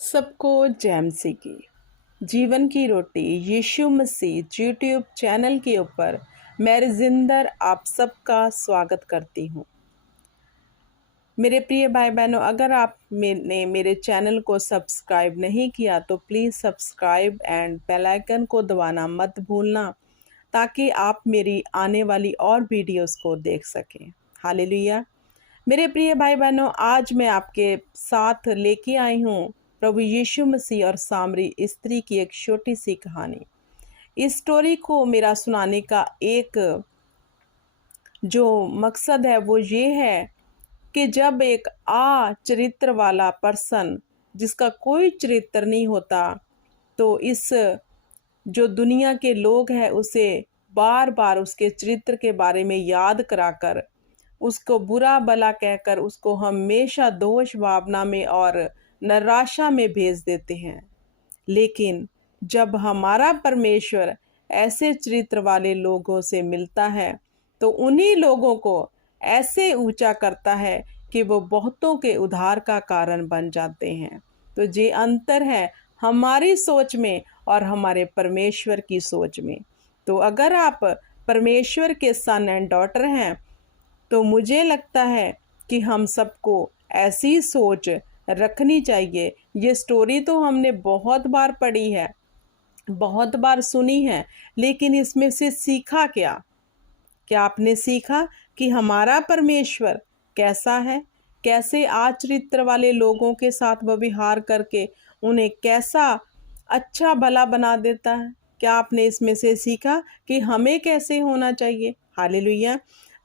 सबको जय मसीह की जीवन की रोटी यीशु मसीह यूट्यूब चैनल के ऊपर मैं रजिंदर आप सबका स्वागत करती हूँ। मेरे प्रिय भाई बहनों, अगर आपने मेरे चैनल को सब्सक्राइब नहीं किया तो please subscribe and bell icon को दबाना मत भूलना, ताकि आप मेरी आने वाली और वीडियोस को देख सकें। हालेलुया। मेरे प्रिय भाई बहनों, आज मैं आपके साथ लेके आई हूँ प्रभु यीशु मसीह और सामरी स्त्री की एक छोटी सी कहानी। इस स्टोरी को मेरा सुनाने का एक जो मकसद है वो ये है कि जब एक चरित्र वाला पर्सन जिसका कोई चरित्र नहीं होता, तो इस जो दुनिया के लोग हैं उसे बार बार उसके चरित्र के बारे में याद कराकर, उसको बुरा भला कहकर उसको हमेशा दोष भावना में और निराशा में भेज देते हैं। लेकिन जब हमारा परमेश्वर ऐसे चरित्र वाले लोगों से मिलता है तो उन्हीं लोगों को ऐसे ऊंचा करता है कि वो बहुतों के उद्धार का कारण बन जाते हैं। तो ये अंतर है हमारी सोच में और हमारे परमेश्वर की सोच में। तो अगर आप परमेश्वर के सन एंड डॉटर हैं तो मुझे लगता है कि हम सबको ऐसी सोच रखनी चाहिए। ये स्टोरी तो हमने बहुत बार पढ़ी है, बहुत बार सुनी है, लेकिन इसमें से सीखा क्या? क्या आपने सीखा कि हमारा परमेश्वर कैसा है, कैसे आचरित्र वाले लोगों के साथ व्यवहार करके उन्हें कैसा अच्छा भला बना देता है? क्या आपने इसमें से सीखा कि हमें कैसे होना चाहिए? हालेलुया।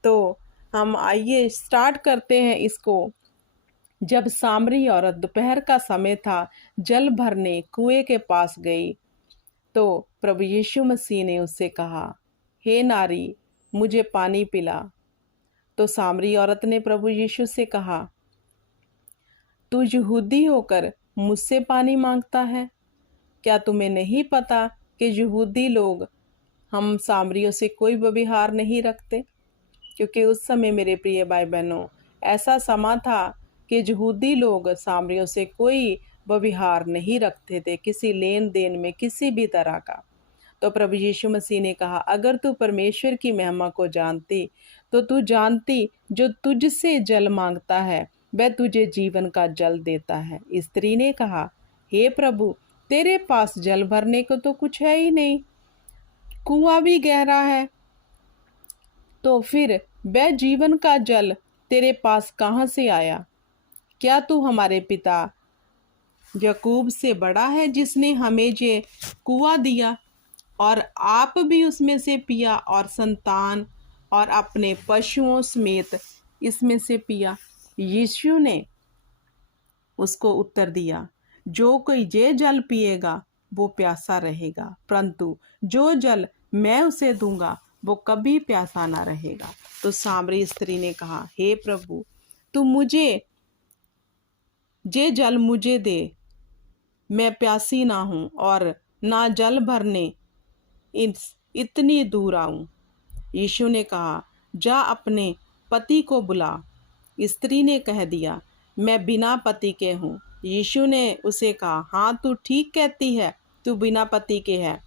तो हम आइए स्टार्ट करते हैं इसको। जब सामरी औरत दोपहर का समय था, जल भरने कुएं के पास गई तो प्रभु यीशु मसीह ने उससे कहा, हे नारी, मुझे पानी पिला। तो सामरी औरत ने प्रभु यीशु से कहा, तू यहूदी होकर मुझसे पानी मांगता है? क्या तुम्हें नहीं पता कि यहूदी लोग हम सामरियों से कोई व्यवहार नहीं रखते? क्योंकि उस समय मेरे प्रिय भाई बहनों, ऐसा समा था कि यहूदी लोग सामरियों से कोई व्यवहार नहीं रखते थे, किसी लेन देन में किसी भी तरह का। तो प्रभु यीशु मसीह ने कहा, अगर तू परमेश्वर की महिमा को जानती तो तू जानती जो तुझसे जल मांगता है वह तुझे जीवन का जल देता है। स्त्री ने कहा, हे प्रभु, तेरे पास जल भरने को तो कुछ है ही नहीं, कुआं भी गहरा है, तो फिर वह जीवन का जल तेरे पास कहाँ से आया? क्या तू हमारे पिता याकूब से बड़ा है जिसने हमें ये कुआं दिया और आप भी उसमें से पिया और संतान और अपने पशुओं समेत इसमें से पिया? यीशु ने उसको उत्तर दिया, जो कोई ये जल पिएगा वो प्यासा रहेगा, परंतु जो जल मैं उसे दूंगा वो कभी प्यासा ना रहेगा। तो सामरी स्त्री ने कहा, हे प्रभु, तू मुझे ये जल मुझे दे, मैं प्यासी ना हूँ और ना जल भरने इतनी दूर आऊं। यीशु ने कहा, जा अपने पति को बुला। स्त्री ने कह दिया, मैं बिना पति के हूँ। यीशु ने उसे कहा, हाँ, तू ठीक कहती है, तू बिना पति के है,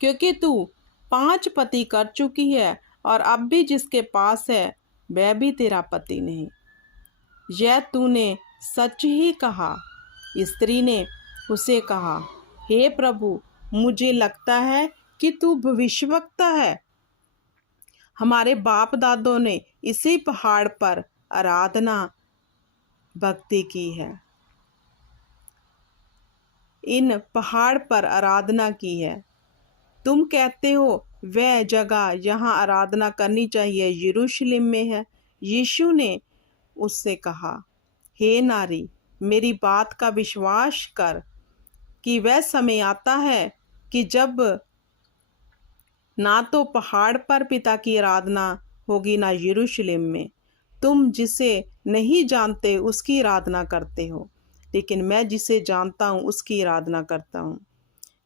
क्योंकि तू 5 पति कर चुकी है और अब भी जिसके पास है वह भी तेरा पति नहीं। यह तूने सच ही कहा। स्त्री ने उसे कहा, हे प्रभु, मुझे लगता है कि तू भविष्यवक्ता है। हमारे बाप दादों ने इसी पहाड़ पर आराधना भक्ति की है, इन पहाड़ पर आराधना की है। तुम कहते हो वह जगह जहाँ आराधना करनी चाहिए यरूशलेम में है। यीशु ने उससे कहा, हे नारी, मेरी बात का विश्वास कर कि वह समय आता है कि जब ना तो पहाड़ पर पिता की आराधना होगी ना यरूशलेम में। तुम जिसे नहीं जानते उसकी आराधना करते हो, लेकिन मैं जिसे जानता हूँ उसकी आराधना करता हूँ,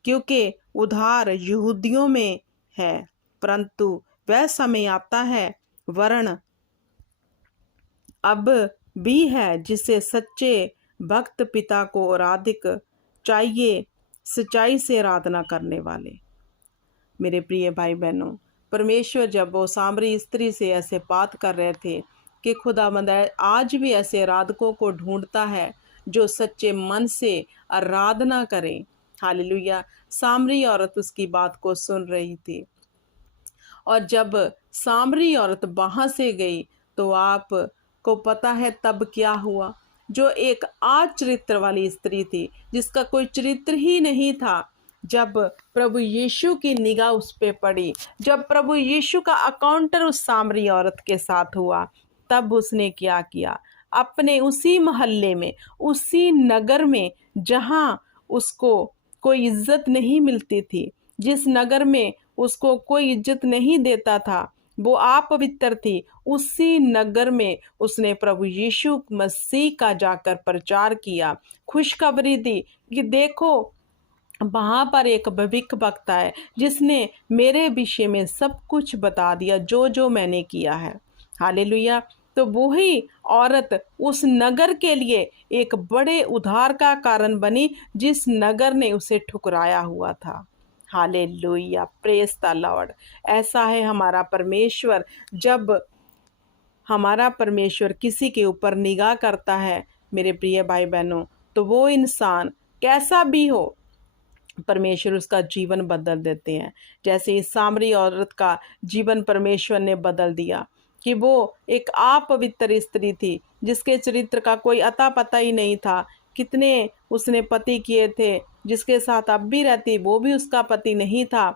क्योंकि उद्धार यहूदियों में है, परंतु वह समय आता है, वरन अब भी है, जिसे सच्चे भक्त पिता को आराधिक चाहिए, सच्चाई से आराधना करने वाले। मेरे प्रिय भाई बहनों, परमेश्वर जब वो सामरी स्त्री से ऐसे बात कर रहे थे कि खुदावंद आज भी ऐसे आराधकों को ढूंढता है जो सच्चे मन से आराधना करें। हालेलुया। सामरी औरत उसकी बात को सुन रही थी, और जब सामरी औरत वहाँ से गई तो आपको पता है तब क्या हुआ। जो एक अचरित्र वाली स्त्री थी, जिसका कोई चरित्र ही नहीं था, जब प्रभु यीशु की निगाह उस पे पड़ी, जब प्रभु यीशु का अकाउंटर उस सामरी औरत के साथ हुआ, तब उसने क्या किया। अपने उसी मोहल्ले में, उसी नगर में जहाँ उसको कोई इज्जत नहीं मिलती थी, जिस नगर में उसको कोई इज्जत नहीं देता था, वो अपवित्र थी, उसी नगर में उसने प्रभु यीशु मसीह का जाकर प्रचार किया, खुशखबरी दी कि देखो वहाँ पर एक भविष्यवक्ता है जिसने मेरे विषय में सब कुछ बता दिया, जो जो मैंने किया है। हालेलुया। तो वही औरत उस नगर के लिए एक बड़े उद्धार का कारण बनी, जिस नगर ने उसे ठुकराया हुआ था। Hallelujah, praise the Lord. ऐसा है हमारा परमेश्वर। जब हमारा परमेश्वर किसी के ऊपर निगाह करता है मेरे प्रिय भाई बहनों, तो वो इंसान कैसा भी हो, परमेश्वर उसका जीवन बदल देते हैं। जैसे इस सामरी औरत का जीवन परमेश्वर ने बदल दिया कि वो एक अपवित्र स्त्री थी, जिसके चरित्र का कोई अता पता ही नहीं था। कितने उसने पति किए थे, जिसके साथ अब भी रहती वो भी उसका पति नहीं था।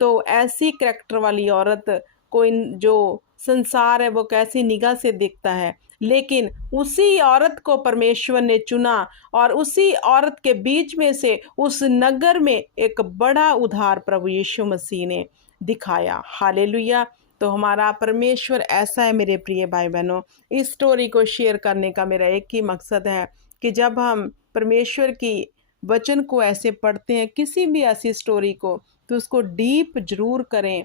तो ऐसी करैक्टर वाली औरत को जो संसार है वो कैसी निगाह से देखता है, लेकिन उसी औरत को परमेश्वर ने चुना, और उसी औरत के बीच में से उस नगर में एक बड़ा उद्धार प्रभु यीशु मसीह ने दिखाया। हालेलुया। तो हमारा परमेश्वर ऐसा है मेरे प्रिय भाई बहनों। इस स्टोरी को शेयर करने का मेरा एक ही मकसद है कि जब हम परमेश्वर की वचन को ऐसे पढ़ते हैं, किसी भी ऐसी स्टोरी को, तो उसको डीप जरूर करें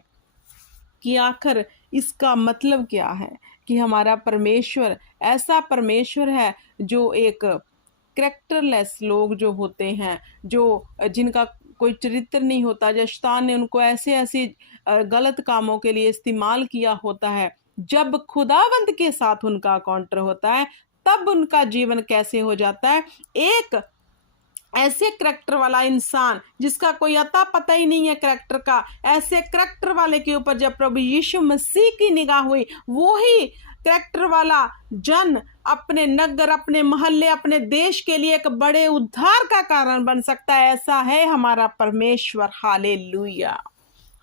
कि आखिर इसका मतलब क्या है। कि हमारा परमेश्वर ऐसा परमेश्वर है जो एक कैरेक्टरलेस लोग जो होते हैं, जो जिनका कोई चरित्र नहीं होता, जब शैतान ने उनको ऐसे ऐसे गलत कामों के लिए इस्तेमाल किया होता है, जब खुदावंद के साथ उनका काउंटर होता है, तब उनका जीवन कैसे हो जाता है। एक ऐसे करैक्टर वाला इंसान जिसका कोई अता पता ही नहीं है करैक्टर का, ऐसे करैक्टर वाले के ऊपर जब प्रभु यीशु मसीह की निगाह हुई, वो ही करैक्टर वाला जन अपने नगर, अपने मोहल्ले, अपने देश के लिए एक बड़े उद्धार का कारण बन सकता है। ऐसा है हमारा परमेश्वर। Hallelujah,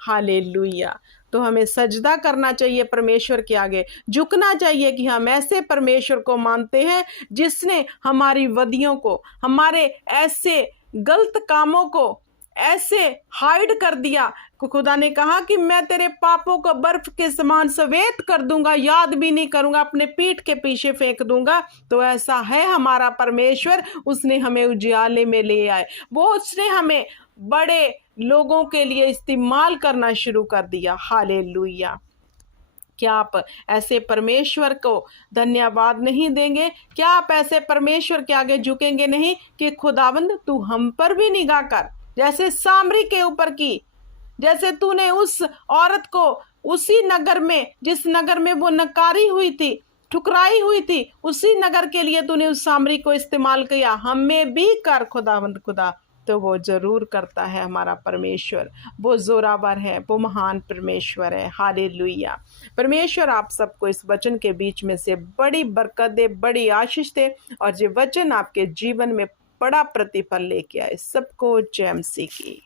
hallelujah. तो हमें सजदा करना चाहिए परमेश्वर के आगे, झुकना चाहिए कि हम ऐसे परमेश्वर को मानते हैं जिसने हमारी वदियों को, हमारे ऐसे गलत कामों को ऐसे हाइड कर दिया। खुदा ने कहा कि मैं तेरे पापों को बर्फ के समान सफेद कर दूंगा, याद भी नहीं करूंगा, अपने पीठ के पीछे फेंक दूंगा। तो ऐसा है हमारा परमेश्वर। उसने हमें उजियाले में ले आए, वो उसने हमें बड़े लोगों के लिए इस्तेमाल करना शुरू कर दिया। हालेलुया। क्या आप ऐसे परमेश्वर को धन्यवाद नहीं देंगे? क्या आप ऐसे परमेश्वर के आगे झुकेंगे नहीं कि खुदावंद तू हम पर भी निगाह कर, जैसे सामरी के ऊपर की, जैसे तूने उस औरत को उसी नगर में, जिस नगर में वो नकारी हुई थी, ठुकराई हुई थी, उसी नगर के लिए तूने उस सामरी को इस्तेमाल किया, हमें भी कर खुदावंद खुदा। तो वो जरूर करता है हमारा परमेश्वर। वो जोरावर है, वो महान परमेश्वर है। हालेलुया। परमेश्वर आप सबको इस वचन के बीच में से बड़ी बरकत दे, बड़ी आशीष दे, और ये वचन आपके जीवन में बड़ा प्रतिफल लेके आए। सबको जय मसीह की।